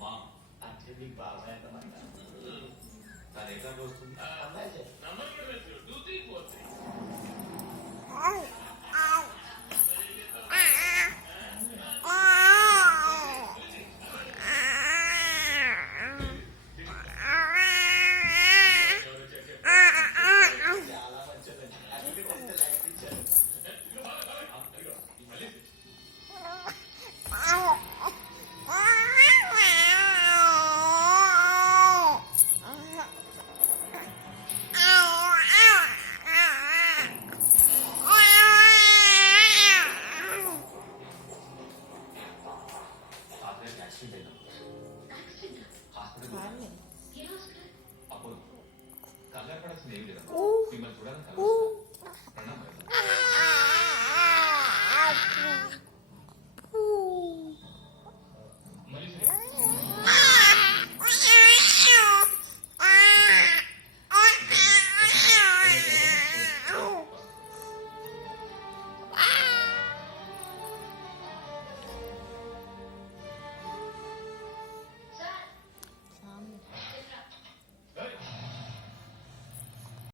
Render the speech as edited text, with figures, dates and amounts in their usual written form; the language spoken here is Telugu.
మా అంటే మీకు బాగా ఎంతమంది తను ఎట్లా వస్తుంది నంబర్ కూడా వేసుకో 2 3 4 3 చాలా మంచిదండి అందుకే లైఫ్ ఇచ్చారు హాస్పిటల్ యాక్సిడెంట్ అయినా హాస్పిటల్ అప్పుడు కంగారు పడాల్సింది ఏమి లేదా మిమ్మల్ని చూడాలని కలవస్తాను